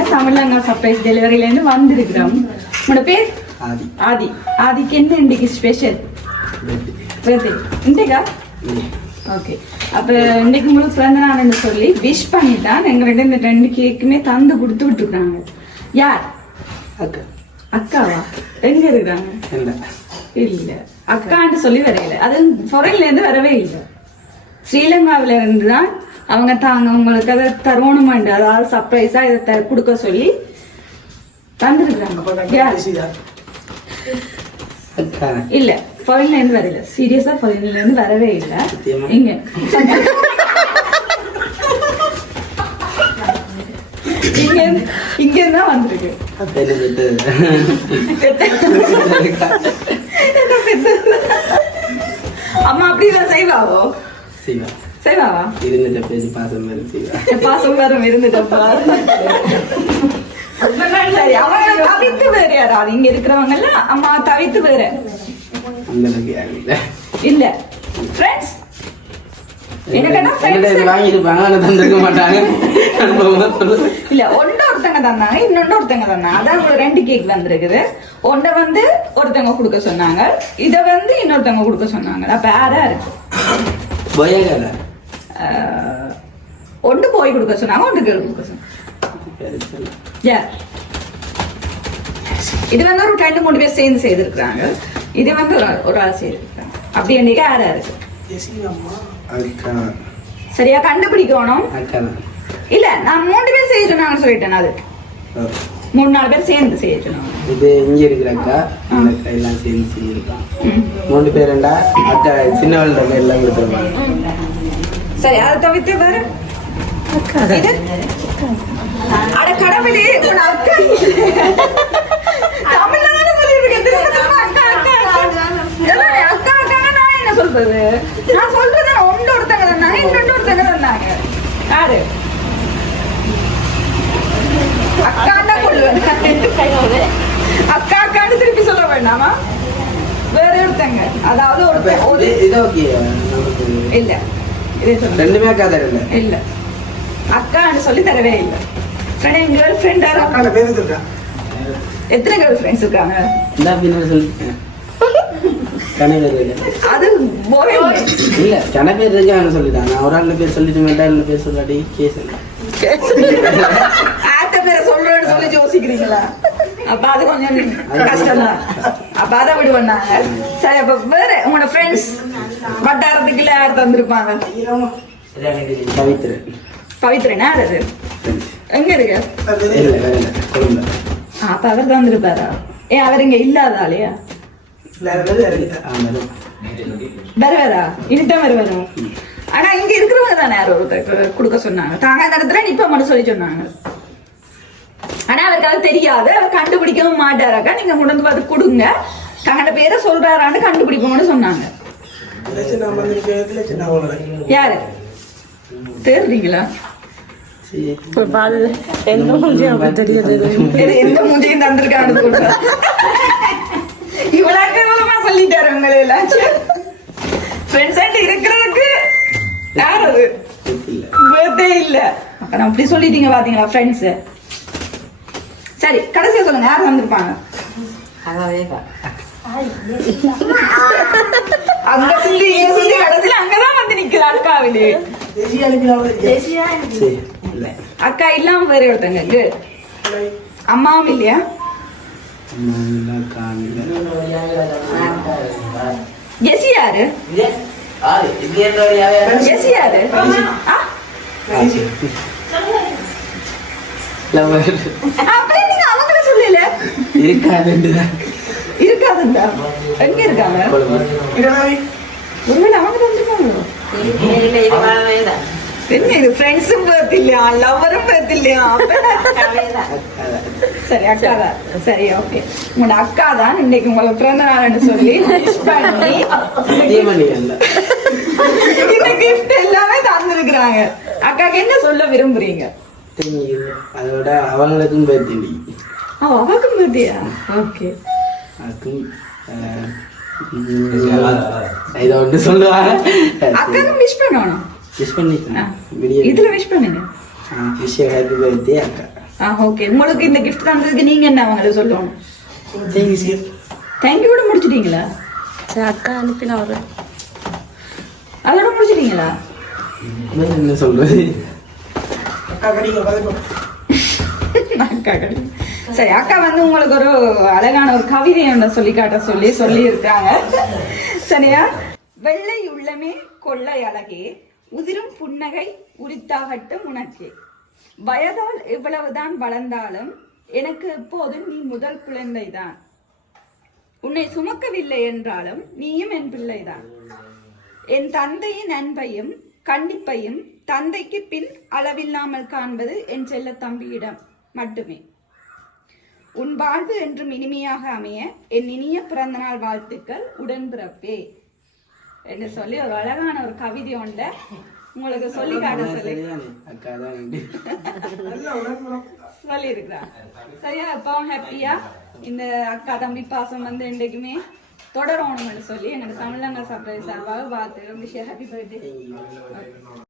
நாங்க தமிழங்க சர்ப்ரைஸ் டெலிவரில இருந்து வந்திருக்கிறோம் உங்களோட பேர் ஆதி ஆதி ஆதிக்கு என்ன இன்னைக்கு ஸ்பெஷல் பர்த்டே இன்றைக்கா ஓகே அப்ப இன்னைக்கு உங்களுக்கு பிறந்த நாள்னு சொல்லி விஷ் பண்ணி தான் எங்கள்கிட்ட இந்த ரெண்டு கேக்குமே தந்து கொடுத்து விட்டுருக்காங்க யார் அக்கா அக்காவா எங்க இருக்காங்க என்ன இல்ல அக்கான்னு சொல்லி வரையில அது ஃபாரின்ல இருந்து வரவே இல்லை ஸ்ரீலங்காவில இருந்து தான் அவங்க தாங்க உங்களுக்கு அதை தருவணுமாண்டு அதாவது சர்ப்ரைஸா இதை த- கொடுக்க சொல்லி தந்துருக்காங்க இல்ல ஃபாரின்ல இருந்து வரல. சீரியஸா ஃபாரின்ல இருந்து வரவே இல்ல? இங்க. இங்க இங்க இருந்து தான் வந்திருக்கு. அப்ப என்ன பெட்டு அம்மா அப்படி செய்வாவோ? செய்வா. செய்வாவா இருந்துட்ட பேசி பாசம் மாதிரி செய்வா பாசம் வரும் இருந்துட்டப்பா சரி அவங்க தவித்து வேற யாராவது? இங்க இருக்கிறவங்க எல்லாம் அம்மா தவித்து வேற. அந்த இல்லை. இல்ல. ஃப்ரெண்ட்ஸ். வாங்கியிருப்பாங்க ஆனால் தந்திருக்க மாட்டாங்க. இல்ல ஒண்ணு ஒருத்தங்க தந்தாங்க இன்னொன்னு ஒருத்தங்க தந்தாங்க. அதான் ரெண்டு கேக் வந்திருக்குது. ஒன்றை வந்து ஒருத்தங்க கொடுக்க சொன்னாங்க. இத வந்து இன்னொருத்தவங்க கொடுக்க சொன்னாங்க. அப்ப யாரா இருக்கு. ஒன்று போய் கொடுக்க சொன்னாங்க ஒன்று கேள் கொடுக்க சொன்னாங்க. யார் இது வந்து ஒரு ரெண்டு மூணு பேர் சேர்ந்து செய்திருக்கிறாங்க. இது வந்து ஒரு ஆள்- ஒரு ஆள் செய்திருக்கிறாங்க. அப்படி என்னைக்கு யாரா இருக்கு? சரியா கண்டுபிடிக்கணும். இல்ல நான் மூணு பேர் செய்ய சொன்னாங்கன்னு சொல்லிட்டேன் அது. மூணு நாலு பேர் சேர்ந்து செய்ய சொன்னாங்க. இது இங்க இருக்கிற அக்கா அந்த அக்கா எல்லாம் சேர்ந்து செஞ்சிருக்கான் ம். மூணு பேருண்டா அக்கா சின்னவள்கிட்ட பேர் எல்லாம் கொடுத்துருவாங்க. சரி அதை தவிர்த்து வேற? அட கடவுளே உன் அக்கா. தமிழ்ல தானே அக்கா அக்கா அக்கா. அக்கா நான் என்ன சொல்றது? நான் சொல்றது ஒன்று ஒருத்தங்க தந்தாங்க இன்னொன்று ஒருத்தங்க தந்தாங்க யாரு? அக்கான்னா கொள்ளுவேன் அக்கா அக்கான்னு திருப்பி சொல்ல வேண்டாமா? வேற ஒருத்தங்க. அதாவது அப்ப ஒரு இது- இது ஓகே நமக்கு இல்ல. ரெண்டுமே அக்கா தான் இல்லை? இல்ல. அக்கான்னு சொல்லி தரவே இல்ல. ஃப்ரெண்ட் என் கேர்ள் ஃப்ரெண்ட் எத்தனை கேர்ள் ஃப்ரெண்ட்ஸ் இருக்காங்க? இந்த கணவர் இல்லை அது இல்ல. கன பேர் இருக்கான்னு சொல்லிட்டாங்க நான் ஒரு ஆள் பேர் சொல்லிட்டு ரெண்டாள் பேர் சொல்லாடி கேஸ் இல்லை. ஆத்த பேரை சொல்றேன்னு சொல்லி யோசிக்கிறீங்களா? அப்ப அது கொஞ்சம் கஷ்டம் தான் அப்ப அதை விடுவாங்க சரி அப்ப வேற உங்களோட ஃப்ரெண்ட்ஸ் வட்டாரத்துக்குள்ள யார் தந்திருப்பாங்க? பவித்ரன் பவித்ரன் அது எங்க இருக்கு? அப்ப அவர் தந்திருப்பாரா? ஏன் அவர் இங்க இல்லாதாலையா ஆமாம் வருவாரா? இனிதான் வருவாரா? ஆனா இங்க இருக்கிறவங்க தானே யாரோ ஒருத்தர் கொடுக்க சொன்னாங்க. தாங்க அந்த இடத்துல நிப்ப மட்டும் சொல்லி சொன்னாங்க. ஆனா அவருக்கு அது தெரியாது. அவர் கண்டுபிடிக்கவும் மாட்டாராக்கா நீங்க கொண்டு வந்து பார்த்து கொடுங்க. தங்கட பேரை சொல்றாரான்னு கண்டுபிடிப்போம்னு சொன்னாங்க. யாரு? தேடுறீங்களா எந்த மூஞ்சியும் தெரியுது எந்த மூஞ்சியும் தந்திருக்கான்னு சொல்றேன் இவ்வளவு கேவலமா சொல்லிட்டாரு உங்களை எல்லாம் ஃப்ரெண்ட்ஸ் இருக்கிறதுக்கு யார் அது இல்ல birthday இல்ல அப்ப நான் அப்படி சொல்லிட்டீங்க பாத்தீங்களா ஃப்ரெண்ட்ஸ் சரி கடைசியா சொல்லுங்க யார் வந்திருப்பாங்க சொல்லி இங்க சொல்லி கடைசியில அங்கதான் வந்து இல்ல அக்கா இல்லாம வேற ஒருத்தங்க இருக்கு அம்மாவும் இல்லையா ஜெசி யாரு ஜெசி யாரு அப்படியே நீங்க அவங்கள சொல்லல இருக்காதுன்னு தான் இருக்காதுண்டா எங்க இருக்காங்க அவங்க ஃப்ரெண்ட்ஸும் பார்த்து இல்லையா லவரும் பார்த்து இல்லையா சரி அக்கா தான் சரி ஓகே உங்களோட அக்கா தான் இன்னைக்கு உங்களை பிறந்த நாள்னு சொல்லி இந்த gift எல்லாமே தந்திருக்கிறாங்க அக்காக்கு என்ன சொல்ல விரும்புறீங்க தெரியுது அதோட அவங்களுக்கும் பேர்த்தி ஓ அவக்கும் பத்தியா ஓகே அதுக்கும் இதை ஒன்று சொல்லுவாங்க அக்காக்கும் விஷ் பண்ணணும். விஷ். பண்ணிட்டேன் இதுல விஷ் பண்ணுங்க. விஷயம் ஹாப்பி பர்த்டே அக்கா. ஆ ஓகே உங்களுக்கு இந்த gift தந்ததுக்கு நீங்க என்ன அவங்களுக்கு சொல்லணும்? தேங்க்யூ கூட முடிச்சிட்டீங்களா? சரி அக்கா அனுப்பின ஒரு அதோட முடிச்சிட்டீங்களா? என்ன சொல்றது? அக்கா கிடையாது. சரி அக்கா வந்து உங்களுக்கு ஒரு அழகான ஒரு கவிதை ஒன்று சொல்லி காட்ட சொல்லி சொல்லி இருக்காங்க சரியா? வெள்ளை உள்ளமே கொள்ளை அழகே உதிரும் புன்னகை உரித்தாகட்டும் உனக்கே. வயதால் எவ்வளவுதான் வளர்ந்தாலும் எனக்கு எப்போதும் நீ முதல் குழந்தைதான். உன்னை சுமக்கவில்லை என்றாலும் நீயும் என் பிள்ளைதான். என் தந்தையின் அன்பையும் கண்டிப்பையும் தந்தைக்கு பின் அளவில்லாமல் காண்பது என் செல்ல தம்பியிடம் மட்டுமே. உன் வாழ்வு என்றும் இனிமையாக அமைய என் இனிய பிறந்தநாள் வாழ்த்துக்கள் உடன்பிறப்பே என்று சொல்லி ஒரு அழகான ஒரு கவிதை ஒன்றை உங்களுக்கு சொல்லி காட்ட சொல்லி. சரிதானே அக்கா தான் நன்றி சொல்லி சரியா? அப்போ ஹாப்பியா இந்த அக்கா தம்பி பாசம் வந்து என்றைக்குமே தொடரணும்னு சொல்லி என்னோட தமிழங்க சர்ப்ரைஸ் சார்பாக வாழ்த்து விஷயம் ஹாப்பி பர்த்டே